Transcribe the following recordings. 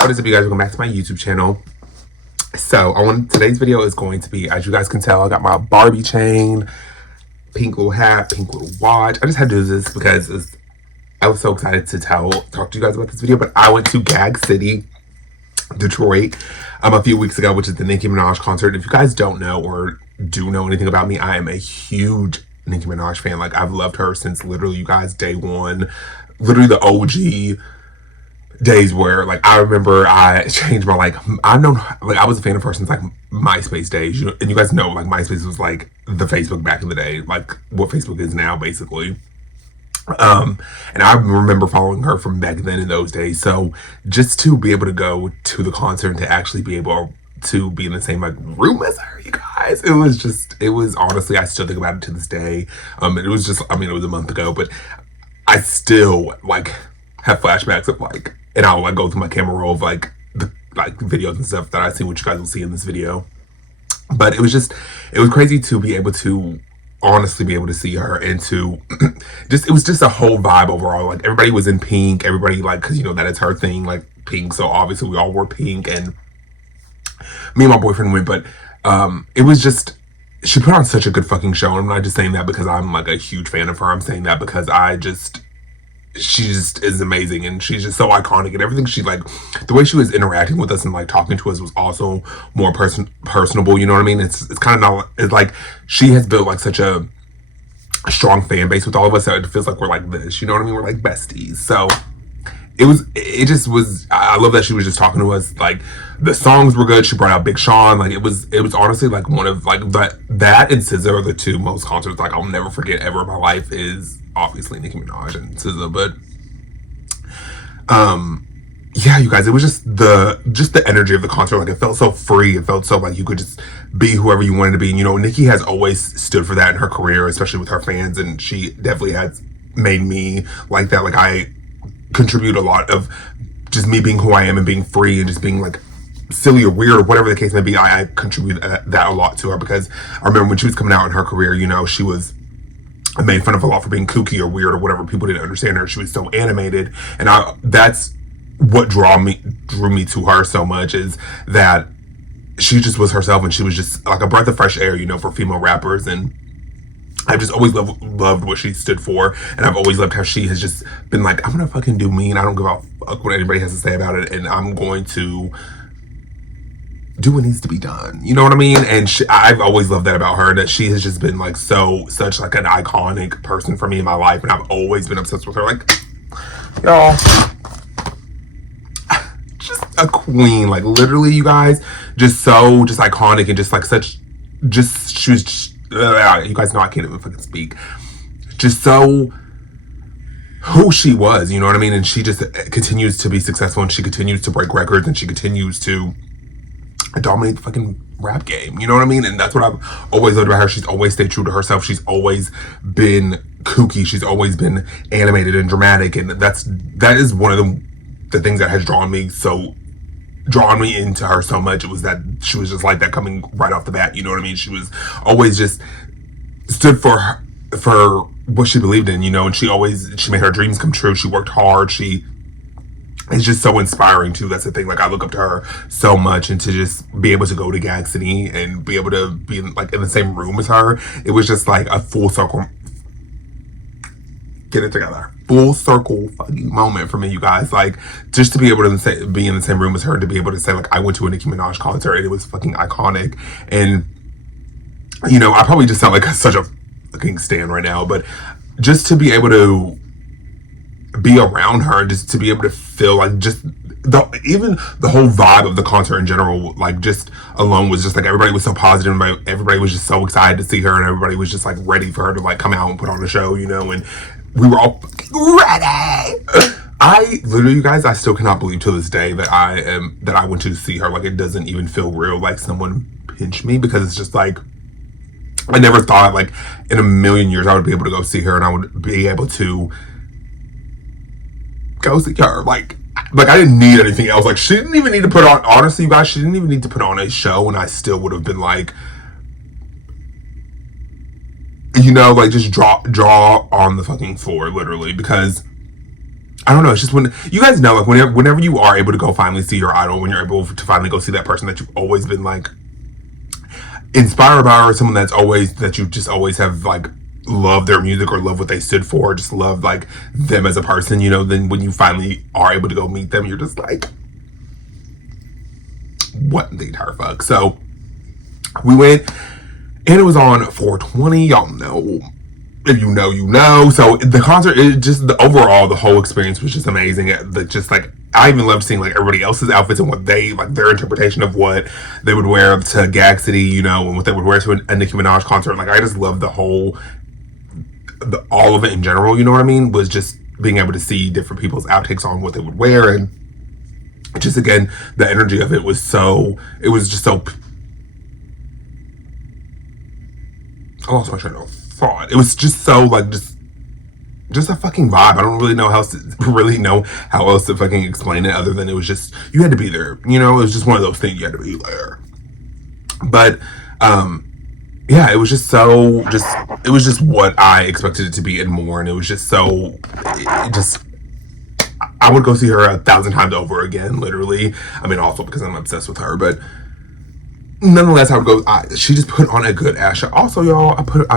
What is up, you guys? Welcome back to my YouTube channel. So today's video is going to be, as you guys can tell, I got my Barbie chain, pink little hat, pink little watch. I just had to do this because I was so excited to talk to you guys about this video. But I went to Gag City, Detroit, a few weeks ago, which is the Nicki Minaj concert. If you guys don't know or do know anything about me, I am a huge Nicki Minaj fan. Like, I've loved her since literally, you guys, day one, literally the OG days where, like, I remember I changed my, I was a fan of her since, like, MySpace days, and you guys know, like, MySpace was, like, the Facebook back in the day, like, what Facebook is now, basically. And I remember following her from back then in those days, so just to be able to go to the concert and to actually be able to be in the same, like, room as her, you guys, it was honestly, I still think about it to this day. It was just, I mean, it was a month ago, but I still, like, have flashbacks of, like, and I'll, like, go through my camera roll of, like, the, like, videos and stuff that I see, what you guys will see in this video. But it was crazy to be able to honestly be able to see her and to it was just a whole vibe overall. Like, everybody was in pink, everybody, like, because, you know, that is her thing, like, pink, so obviously we all wore pink, and me and my boyfriend went, but it was just, she put on such a good fucking show. And I'm not just saying that because I'm, like, a huge fan of her. I'm saying that because she just is amazing, and she's just so iconic, and everything she, like, the way she was interacting with us and, like, talking to us was also more personable, you know what I mean? It's kind of not, it's like she has built, like, such a strong fan base with all of us that it feels like we're like this, you know what I mean? We're like besties. So it just was, I love that she was just talking to us. Like, the songs were good. She brought out Big Sean. Like, it was honestly, like, one of, like, that and SZA are the two most concerts, like, I'll never forget ever in my life, is obviously Nicki Minaj and SZA. But yeah, you guys, it was just the energy of the concert. Like, it felt so free. It felt so like you could just be whoever you wanted to be. And, you know, Nicki has always stood for that in her career, especially with her fans, and she definitely has made me like that. Like, I contribute a lot of just me being who I am and being free and just being, like, silly or weird or whatever the case may be. I contribute that a lot to her, because I remember when she was coming out in her career, you know, she was made fun of a lot for being kooky or weird or whatever. People didn't understand her. She was so animated, and that's what drew me to her so much, is that she just was herself, and she was just like a breath of fresh air, you know, for female rappers. And I've just always loved what she stood for, and I've always loved how she has just been like, I'm gonna fucking do me, and I don't give a fuck what anybody has to say about it, and I'm going to do what needs to be done, you know what I mean? And I've always loved that about her, that she has just been, like, such like an iconic person for me in my life, and I've always been obsessed with her. Like, y'all, just a queen, like, literally, you guys, just iconic, and just, like, she was just, you guys know I can't even fucking speak, just so who she was, you know what I mean? And she just continues to be successful, and she continues to break records, and she continues to dominate the fucking rap game, you know what I mean? And that's what I've always loved about her. She's always stayed true to herself. She's always been kooky. She's always been animated and dramatic, and that is one of the things that has drawn me into her so much. It was that she was just like that coming right off the bat, you know what I mean? She was always just stood for what she believed in, you know, and she made her dreams come true. She worked hard. She is just so inspiring too. That's the thing. Like, I look up to her so much, and to just be able to go to Gag City and be able to be in the same room as her, it was just like a full circle. Get it together. Full circle fucking moment for me, you guys. Like, just to be able to be in the same room as her, to be able to say, like, I went to a Nicki Minaj concert, and it was fucking iconic. And, you know, I probably just sound like such a fucking stan right now, but just to be able to be around her, and just to be able to feel like just even the whole vibe of the concert in general, like, just alone was just like, everybody was so positive, everybody was just so excited to see her, and everybody was just, like, ready for her to, like, come out and put on a show, you know, and we were all ready. I literally, you guys, I still cannot believe to this day that I went to see her. Like, it doesn't even feel real, like someone pinched me, because it's just like, I never thought, like, in a million years I would be able to go see her, and I would be able to go see her. Like, I didn't need anything else. Like, she didn't even need to put on, honestly, you guys, she didn't even need to put on a show, and I still would have been like, you know, like, just draw on the fucking floor, literally, because I don't know. It's just when you guys know, like whenever you are able to go finally see your idol, when you're able to finally go see that person that you've always been like inspired by, or someone that you just always have like love their music or love what they stood for, just love like them as a person, you know, then when you finally are able to go meet them, you're just like, what the entire fuck. So we went, and it was on 420. Y'all know, if you know, you know. So the concert, it just, the whole experience was just amazing. Just like, I even loved seeing like everybody else's outfits and what they, like their interpretation of what they would wear to Gag City, you know, and what they would wear to a Nicki Minaj concert. Like, I just loved all of it in general, you know what I mean? Was just being able to see different people's outtakes on what they would wear, and just again, the energy of it was just so, I lost my train of thought. It was just so like, just a fucking vibe. I don't really know how else to fucking explain it, other than it was just, you had to be there, you know? It was just one of those things, you had to be there. But yeah, it was just what I expected it to be and more. And it was just I would go see her 1,000 times over again, literally. I mean, also because I'm obsessed with her, but nonetheless, I would go. She just put on a good ass show. Also, y'all, I forgot to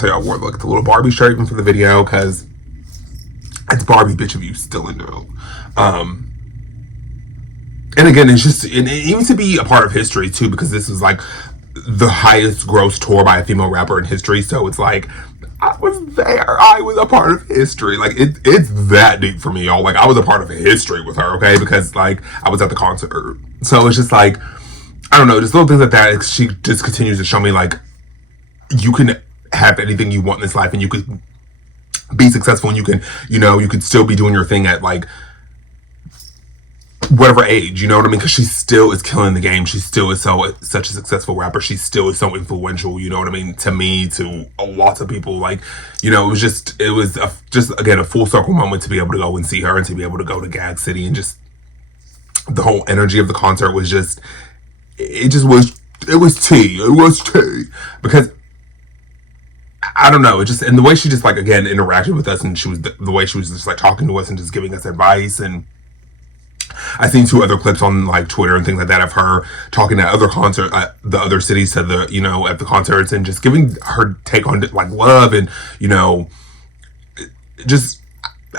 tell y'all, I wore like the little Barbie shirt even for the video, because it's Barbie, bitch, if you still into it. And again, it's just, and even to be a part of history too, because this is like the highest gross tour by a female rapper in history. So it's like, I was there. I was a part of history. Like, it's that deep for me, y'all. Like, I was a part of history with her, okay? Because like, I was at the concert. So it's just like, I don't know, just little things like that. She just continues to show me like, you can have anything you want in this life, and you could be successful, and you can still be doing your thing at like whatever age, you know what I mean? Because she still is killing the game. She still is such a successful rapper. She still is so influential, you know what I mean? To me, to lots of people, like, you know, it was again a full circle moment to be able to go and see her, and to be able to go to Gag City, and just the whole energy of the concert was just, it was tea, because I don't know, it just, and the way she just like again interacted with us, and she was the way she was just like talking to us and just giving us advice. And I've seen 2 other clips on like Twitter and things like that of her talking at other the other cities, to the, you know, at the concerts, and just giving her take on like love, and, you know, just,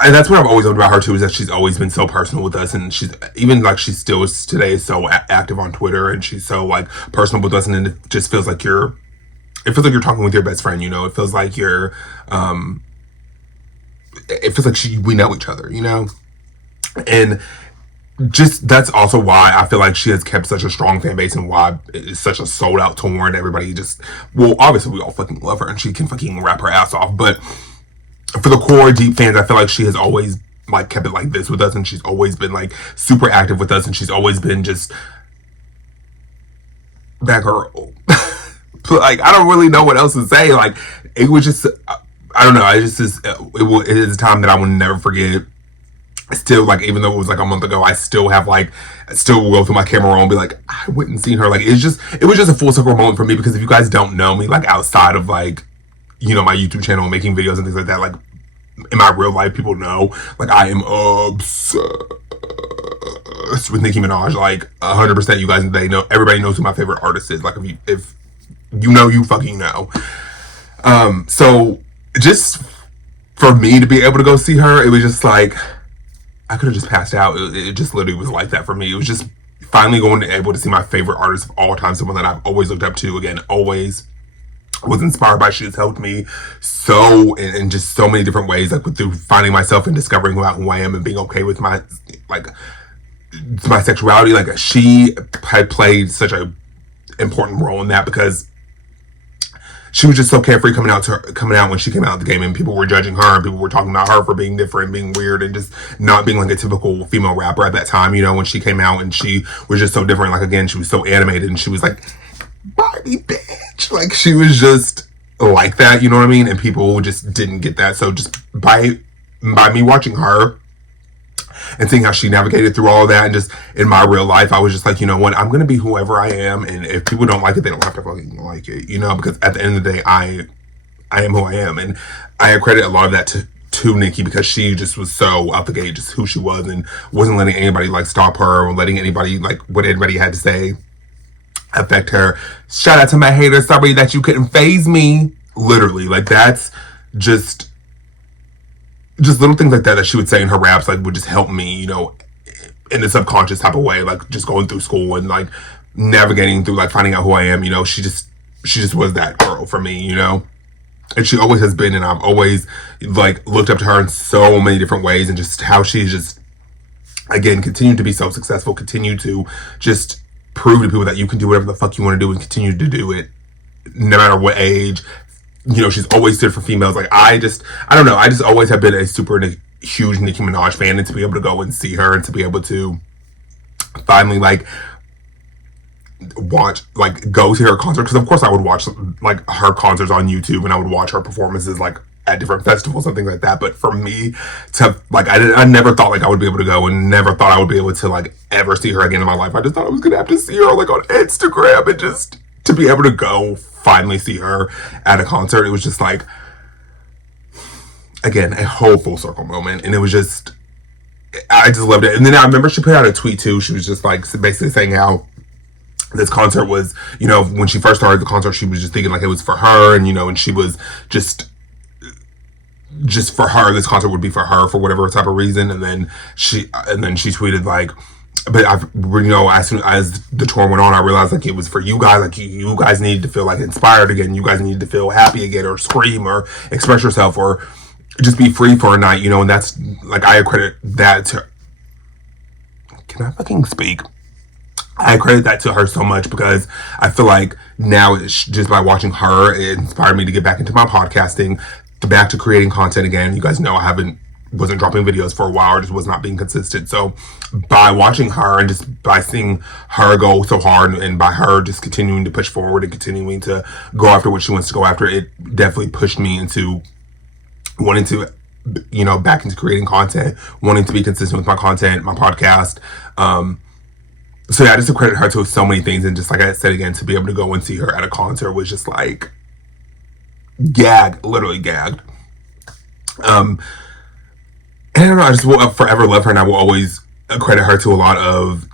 and that's what I've always loved about her too, is that she's always been so personal with us, and she's even like, she still is today so active on Twitter, and she's so like personal with us, and then it just feels like you're talking with your best friend, you know? It feels like we know each other, you know? And just, that's also why I feel like she has kept such a strong fan base, and why it's such a sold out tour, and everybody just, well, obviously we all fucking love her, and she can fucking rap her ass off, but for the core deep fans, I feel like she has always like kept it like this with us, and she's always been like super active with us, and she's always been just that girl. But like, I don't really know what else to say. Like, it was just, I don't know, it is a time that I will never forget. Still, like, even though it was like a month ago, I still will go through my camera roll and be like, I wouldn't seen her. Like, it was just a full circle moment for me, because if you guys don't know me, like, outside of like, you know, my YouTube channel, making videos and things like that, like, in my real life, people know, like, I am obsessed with Nicki Minaj, like, 100%. You guys, everybody knows who my favorite artist is. Like, if you know, you fucking know. So just for me to be able to go see her, it was just like, I could have just passed out. It just literally was like that for me. It was just finally able to see my favorite artist of all time, someone that I've always looked up to, again, always was inspired by. She has helped me so in just so many different ways, like through finding myself and discovering who I am, and being okay with my sexuality. Like, she had played such a important role in that, because she was just so carefree coming out when she came out of the game, and people were judging her, and people were talking about her for being different, being weird, and just not being like a typical female rapper at that time, you know, when she came out, and she was just so different. Like, again, she was so animated, and she was like, Barbie bitch, like, she was just like that, you know what I mean? And people just didn't get that. So just by me watching her and seeing how she navigated through all of that, and just in my real life, I was just like, you know what, I'm gonna be whoever I am, and if people don't like it, they don't have to fucking like it, you know, because at the end of the day, I am who I am, and I credit a lot of that to Nicki because she just was so out the gate, just who she was, and wasn't letting anybody like stop her or letting anybody like what anybody had to say affect her. Shout out to my haters, sorry that you couldn't phase me. Literally, like that's just little things like that she would say in her raps, like would just help me, you know, in a subconscious type of way, like just going through school and like navigating through like finding out who I am, you know. She just was that girl for me, you know. And she always has been, and I've always like looked up to her in so many different ways, and just how she's just again continued to be so successful, continue to just prove to people that you can do whatever the fuck you want to do and continue to do it no matter what age. You know, she's always stood for females. Like I don't know, I just always have been a super huge Nicki Minaj fan, and to be able to go and see her and to be able to finally like go to her concert, because of course I would watch like her concerts on YouTube and I would watch her performances like at different festivals and things like that. But for me to like, I never thought like I would be able to go, and never thought I would be able to like ever see her again in my life. I just thought I was gonna have to see her like on Instagram, and just to be able to go finally see her at a concert, it was just like, again, a whole full circle moment. And it was just, I just loved it. And then I remember she put out a tweet too. She was just like basically saying how this concert was, you know, when she first started the concert, she was just thinking like it was for her, and you know, and she was just for her, this concert would be for her for whatever type of reason. And then she tweeted like, but I've, you know, as soon as the tour went on, I realized like it was for you guys. Like you guys needed to feel like inspired again. You guys needed to feel happy again, or scream, or express yourself, or just be free for a night, you know. And that's like, I credit that to, can I fucking speak? I credit that to her so much, because I feel like now it's just by watching her, it inspired me to get back into my podcasting, back to creating content again. You guys know I wasn't dropping videos for a while, or just was not being consistent. So by watching her and just by seeing her go so hard, and by her just continuing to push forward and continuing to go after what she wants to go after, it definitely pushed me into wanting to, you know, back into creating content, wanting to be consistent with my content, my podcast. So yeah, just to credit her to so many things. And just like I said again, to be able to go and see her at a concert was just like literally gagged. And I don't know, I just will forever love her, and I will always credit her to a lot of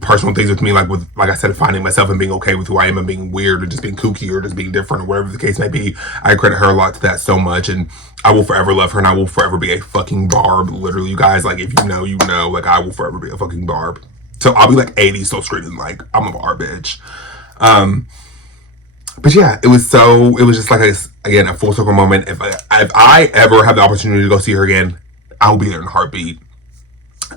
personal things with me, like I said, finding myself and being okay with who I am, and being weird, or just being kooky, or just being different, or whatever the case may be. I credit her a lot to that so much, and I will forever love her, and I will forever be a fucking Barb. Literally, you guys, like if you know, you know, like I will forever be a fucking Barb. So I'll be like 80 still screaming like I'm a Barb bitch. But yeah, it was just like a full circle moment. If I ever have the opportunity to go see her again, I'll be there in a heartbeat.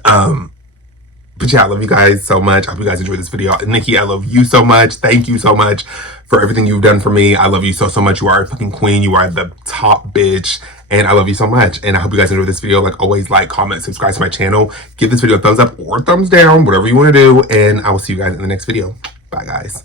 But yeah, I love you guys so much. I hope you guys enjoyed this video. Nicki, I love you so much. Thank you so much for everything you've done for me. I love you so much. You are a fucking queen. You are the top bitch. And I love you so much. And I hope you guys enjoyed this video. Like always, like, comment, subscribe to my channel. Give this video a thumbs up or thumbs down, whatever you want to do. And I will see you guys in the next video. Bye, guys.